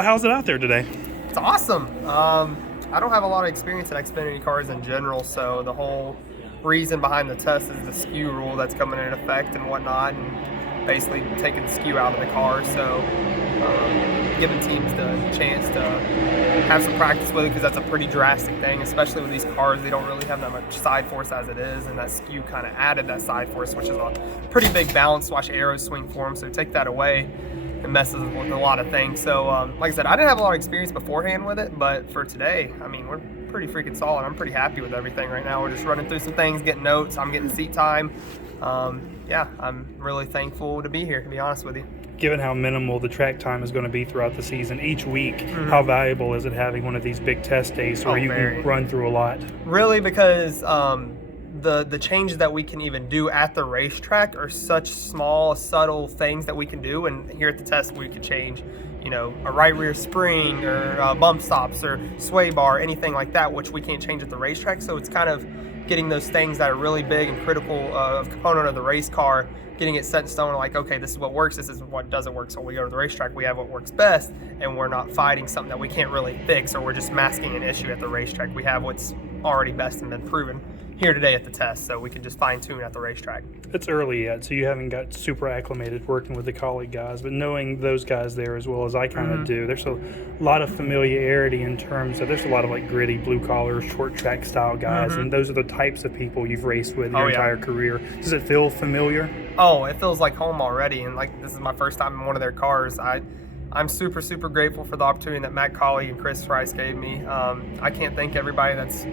How's it out there today? It's awesome. I don't have a lot of experience in Xfinity cars in general, so the whole reason behind the test is the skew rule that's coming into effect and whatnot, and basically taking the skew out of the car. So giving teams the chance to have some practice with it, because that's a pretty drastic thing, especially with these cars. They don't really have that much side force as it is, and that skew kind of added that side force, which is a pretty big balance. Watch arrows swing for them, so take that away. It messes with a lot of things. So like I said, I didn't have a lot of experience beforehand with it, but for today, I mean, we're pretty freaking solid. I'm pretty happy with everything right now. We're just running through some things, getting notes. I'm getting seat time. Yeah, I'm really thankful to be here, to be honest with you. Given how minimal the track time is going to be throughout the season each week, how valuable is it having one of these big test days where you can run through a lot? Really, because the changes that we can even do at the racetrack are such small, subtle things that we can do. And here at the test, we could change, you know, a right rear spring or bump stops or sway bar, anything like that, which we can't change at the racetrack. So it's kind of getting those things that are really big and critical component of the race car, getting it set in stone, like, okay, this is what works, this is what doesn't work. So when we go to the racetrack, we have what works best, and we're not fighting something that we can't really fix, or we're just masking an issue at the racetrack. We have what's already best and been proven here today at the test, so we can just fine tune at the racetrack. It's early yet, so you haven't got super acclimated working with the colleague guys, but knowing those guys there as well as I kind of do, there's a lot of familiarity in terms of, there's a lot of like gritty, blue collar, short track style guys, and those are the types of people you've raced with your entire career. Does it feel familiar? Oh, it feels like home already, and like this is my first time in one of their cars. I'm super, super grateful for the opportunity that Matt Colley and Chris Rice gave me. I can't thank everybody that's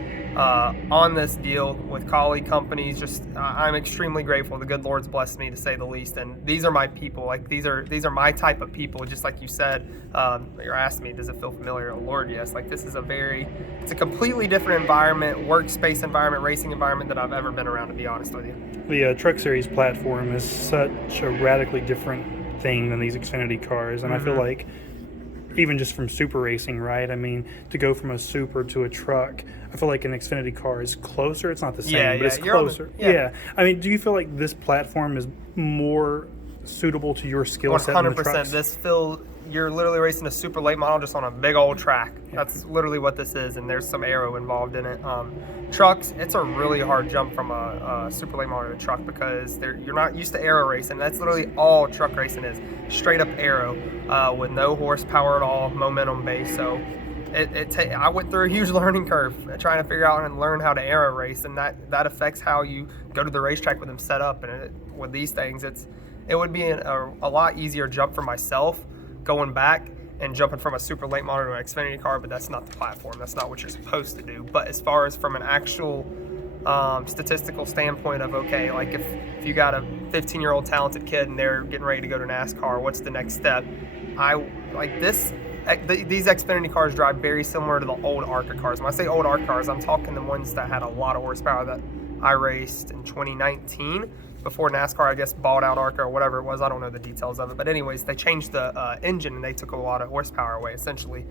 on this deal with Colley companies. Just I'm extremely grateful. The good Lord's blessed me, to say the least. And these are my people. Like these are my type of people. Just like you said, you're asking me, does it feel familiar? Oh Lord, yes. Like this is it's a completely different environment, workspace environment, racing environment that I've ever been around, to be honest with you. The Truck Series platform is such a radically different thing than these Xfinity cars, and I feel like even just from super racing, right? I mean, to go from a super to a truck, I feel like an Xfinity car is closer. It's not the same, but it's closer. I mean, do you feel like this platform is more suitable to your skill set? 100%. You're literally racing a super late model just on a big old track. That's literally what this is, and there's some aero involved in it. Trucks, it's a really hard jump from a super late model to a truck, because you're not used to aero racing. That's literally all truck racing is, straight up aero with no horsepower at all, momentum based. So I went through a huge learning curve trying to figure out and learn how to aero race, and that affects how you go to the racetrack with them set up. And with these things, it would be a lot easier jump for myself going back and jumping from a super late model to an Xfinity car, but that's not the platform. That's not what you're supposed to do. But as far as from an actual statistical standpoint of, okay, like if you got a 15-year-old talented kid and they're getting ready to go to NASCAR, what's the next step? These Xfinity cars drive very similar to the old ARCA cars. When I say old ARCA cars, I'm talking the ones that had a lot of horsepower that I raced in 2019. Before NASCAR, I guess, bought out ARCA or whatever it was. I don't know the details of it. But anyways, they changed the engine and they took a lot of horsepower away, essentially.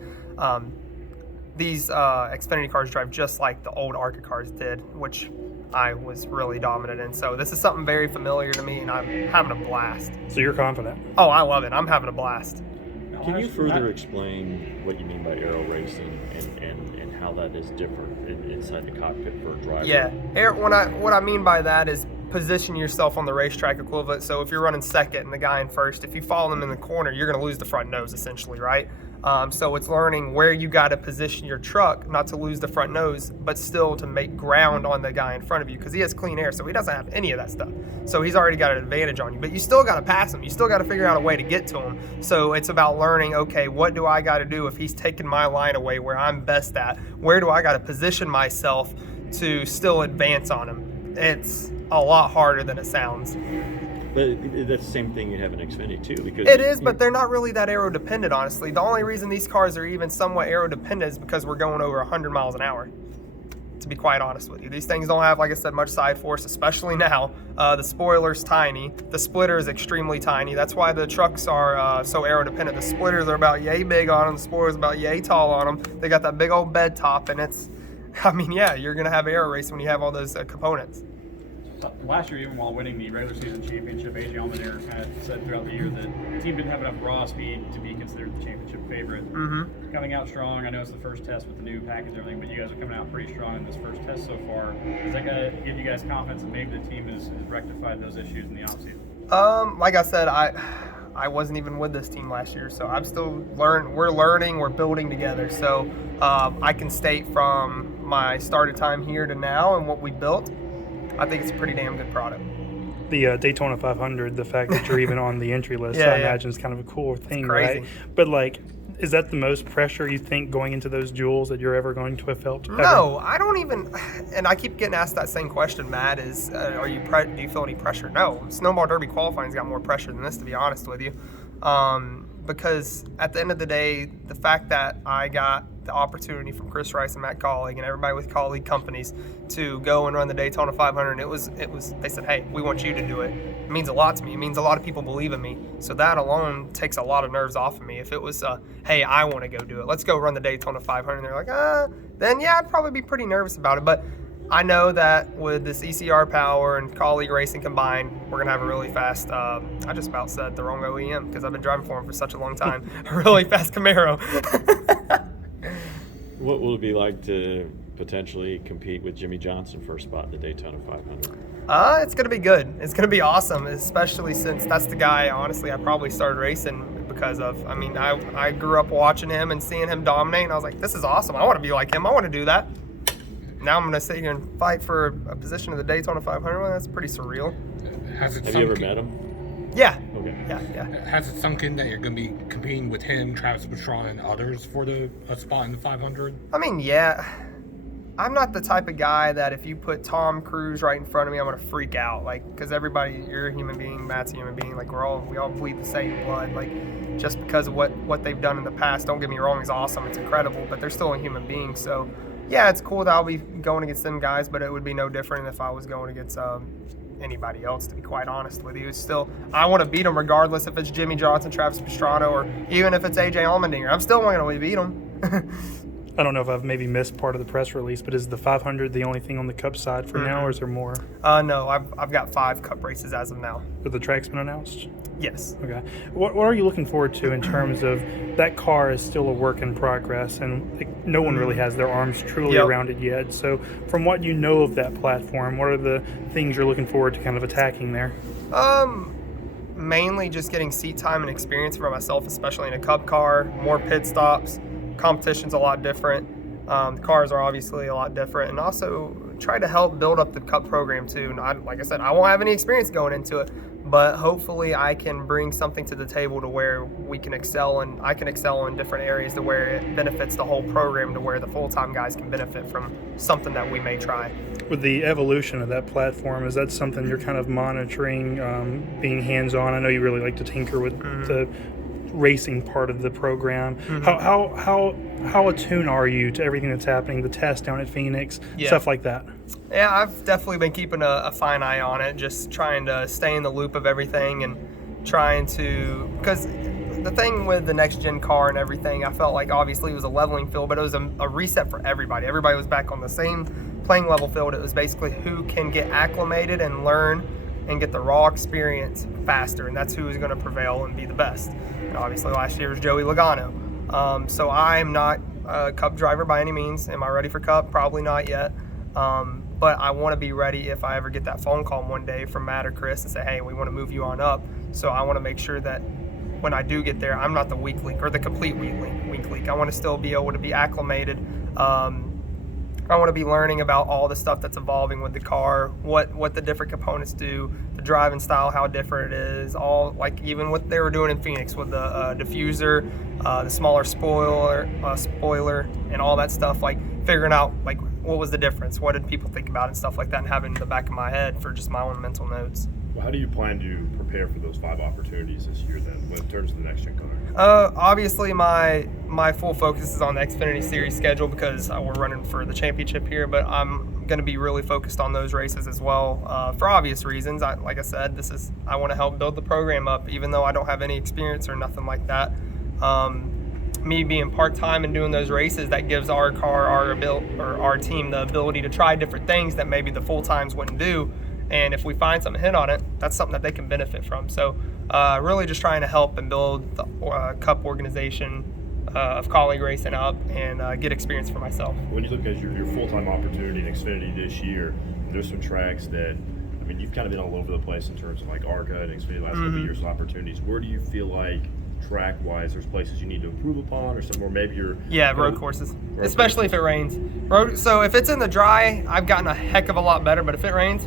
These Xfinity cars drive just like the old ARCA cars did, which I was really dominant in. So this is something very familiar to me, and I'm having a blast. So you're confident? Oh, I love it. I'm having a blast. Can you further explain what you mean by aero racing and how that is different inside the cockpit for a driver? Yeah, what I mean by that is position yourself on the racetrack equivalent. So if you're running second and the guy in first, if you follow them in the corner, you're going to lose the front nose, essentially, right? So it's learning where you got to position your truck, not to lose the front nose, but still to make ground on the guy in front of you, because he has clean air, so he doesn't have any of that stuff. So he's already got an advantage on you, but you still got to pass him. You still got to figure out a way to get to him. So it's about learning, okay, what do I got to do if he's taking my line away where I'm best at? Where do I got to position myself to still advance on him? It's a lot harder than it sounds. But that's the same thing you have in Xfinity too, because it is, but they're not really that aero dependent, honestly. The only reason these cars are even somewhat aero dependent is because we're going over 100 miles an hour, to be quite honest with you. These things don't have, like I said, much side force, especially now. The spoiler's tiny. The splitter is extremely tiny. That's why the trucks are so aero dependent. The splitters are about yay big on them. The spoiler's about yay tall on them. They got that big old bed top, and you're going to have aero race when you have all those components. last year, even while winning the regular season championship, AJ Allmendinger kind of said throughout the year that the team didn't have enough raw speed to be considered the championship favorite. Mm-hmm. Coming out strong, I know it's the first test with the new package and everything, but you guys are coming out pretty strong in this first test so far. Is that going to give you guys confidence that maybe the team has rectified those issues in the offseason? Like I said, I wasn't even with this team last year, so I'm still learning. We're learning, we're building together. So I can state from my started time here to now and what we built, I think it's a pretty damn good product. The Daytona 500, the fact that you're even on the entry list, I imagine is kind of a cool thing, crazy. right? But like, is that the most pressure you think going into those duels that you're ever going to have felt? No, I don't even. And I keep getting asked that same question, Matt. Is do you feel any pressure? No, Snowball Derby qualifying's got more pressure than this, to be honest with you. Because at the end of the day, the fact that I got the opportunity from Chris Rice and Matt Colleague and everybody with colleague companies to go and run the Daytona 500, it was. They said, "Hey, we want you to do it." It means a lot to me. It means a lot of people believe in me. So that alone takes a lot of nerves off of me. If it was, "Hey, I want to go do it. Let's go run the Daytona 500," they're like, then yeah, I'd probably be pretty nervous about it. But I know that with this ECR power and colleague racing combined, we're gonna have a really fast. I just about said the wrong OEM because I've been driving for him for such a long time. A really fast Camaro. What will it be like to potentially compete with Jimmy Johnson for a spot in the Daytona 500? It's gonna be good. It's gonna be awesome, especially since that's the guy. Honestly, I probably started racing because of. I mean, I grew up watching him and seeing him dominate, and I was like, this is awesome. I want to be like him. I want to do that. Now I'm gonna sit here and fight for a position in the Daytona 500. Well, that's pretty surreal. Have you ever met him? Yeah. Okay. Yeah. Has it sunk in that you're going to be competing with him, Travis Pastrana, and others for a spot in the 500? I mean, yeah. I'm not the type of guy that if you put Tom Cruise right in front of me, I'm gonna freak out. Like, because everybody, you're a human being, Matt's a human being. Like, we all bleed the same blood. Like, just because of what they've done in the past, don't get me wrong, is awesome. It's incredible, but they're still a human being. So, yeah, it's cool that I'll be going against them guys, but it would be no different if I was going against anybody else, to be quite honest with you. It's still, I want to beat them regardless if it's Jimmy Johnson, Travis Pastrana, or even if it's AJ Allmendinger. I'm still going to beat them. I don't know if I've maybe missed part of the press release, but is the 500 the only thing on the Cup side for now, or is there more? No, I've got 5 Cup races as of now. Have the track's been announced? Yes. Okay. What are you looking forward to in terms of that car is still a work in progress, and like, no one really has their arms truly around it yet. So from what you know of that platform, what are the things you're looking forward to kind of attacking there? Mainly just getting seat time and experience for myself, especially in a Cup car, more pit stops. Competition's a lot different. The cars are obviously a lot different, and also try to help build up the Cup program too. Like I said, I won't have any experience going into it, but hopefully I can bring something to the table to where we can excel, and I can excel in different areas to where it benefits the whole program, to where the full-time guys can benefit from something that we may try. With the evolution of that platform, is that something you're kind of monitoring, being hands-on? I know you really like to tinker with the racing part of the program. How attuned are you to everything that's happening, the test down at Phoenix, stuff like that? Yeah, I've definitely been keeping a fine eye on it, just trying to stay in the loop of everything and trying to, because the thing with the next gen car and everything, I felt like obviously it was a leveling field, but it was a reset for everybody. Everybody was back on the same playing level field. It was basically who can get acclimated and learn and get the raw experience faster, and that's who is going to prevail and be the best. And obviously last year was Joey Logano. So I'm not a Cup driver by any means. Am I ready for Cup? Probably not yet. But I want to be ready if I ever get that phone call one day from Matt or Chris and say, hey, we want to move you on up. So I want to make sure that when I do get there, I'm not the weak link or the complete weak link. I want to still be able to be acclimated. I want to be learning about all the stuff that's evolving with the car, what the different components do, the driving style, how different it is, all like even what they were doing in Phoenix with the diffuser, the smaller spoiler, and all that stuff, like figuring out like what was the difference, what did people think about it and stuff like that, and having in the back of my head for just my own mental notes. Well, how do you plan to prepare for those 5 opportunities this year then, in terms of the next gen car? Obviously my full focus is on the Xfinity Series schedule because we're running for the championship here, but I'm going to be really focused on those races as well for obvious reasons. Like I said, I want to help build the program up, even though I don't have any experience or nothing like that. Me being part-time and doing those races, that gives our car, our team, the ability to try different things that maybe the full-times wouldn't do. And if we find something to hit on it, that's something that they can benefit from. So really just trying to help and build the Cup organization of colleague racing up and get experience for myself. When you look at your full-time opportunity in Xfinity this year, there's some tracks that, I mean, you've kind of been all over the place in terms of like ARCA and Xfinity the last couple of years of opportunities. Where do you feel like track-wise there's places you need to improve upon, or somewhere maybe you're... Yeah, road courses, especially if it rains. So if it's in the dry, I've gotten a heck of a lot better, but if it rains,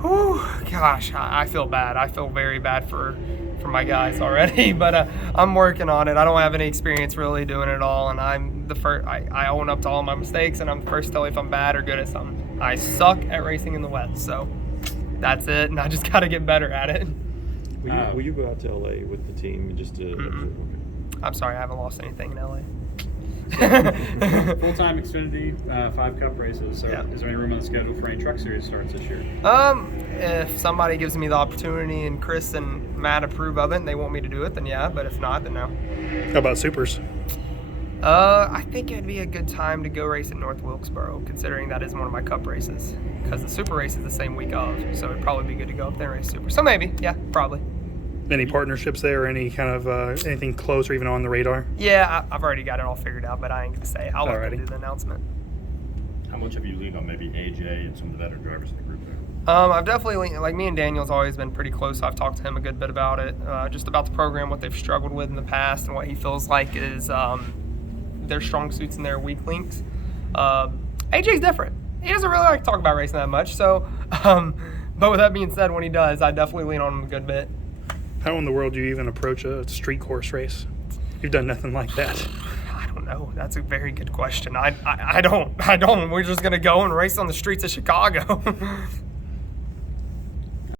whew, gosh, I feel bad. I feel very bad for my guys already, but I'm working on it. I don't have any experience really doing it all, and I'm the first. I own up to all my mistakes, and I'm the first to tell you if I'm bad or good at something. I suck at racing in the wet, so that's it, and I just got to get better at it. Will you go out to LA with the team just to observe? I'm sorry, I haven't lost anything in LA. Full-time Xfinity, 5 Cup races. So Yeah. is there any room on the schedule for any truck series starts this year? If somebody gives me the opportunity and Chris and Matt approve of it and they want me to do it, then yeah, but if not, then no. How about supers? I think it'd be a good time to go race in North Wilkesboro, considering that is one of my Cup races, because the Super race is the same week of, so it'd probably be good to go up there and race Super. So maybe, yeah, probably. Any partnerships there, or any kind of anything close or even on the radar? Yeah, I've already got it all figured out, but I ain't gonna say it. I'll let them Alrighty. do the announcement. How much have you leaned on maybe AJ and some of the veteran drivers in the group there? I've definitely, like me and Daniel's always been pretty close. I've talked to him a good bit about it, just about the program, what they've struggled with in the past, and what he feels like is their strong suits and their weak links. AJ's different. He doesn't really like to talk about racing that much, so, but with that being said, when he does, I definitely lean on him a good bit. How in the world do you even approach a street course race? You've done nothing like that. I don't know. That's a very good question. I don't. We're just going to go and race on the streets of Chicago.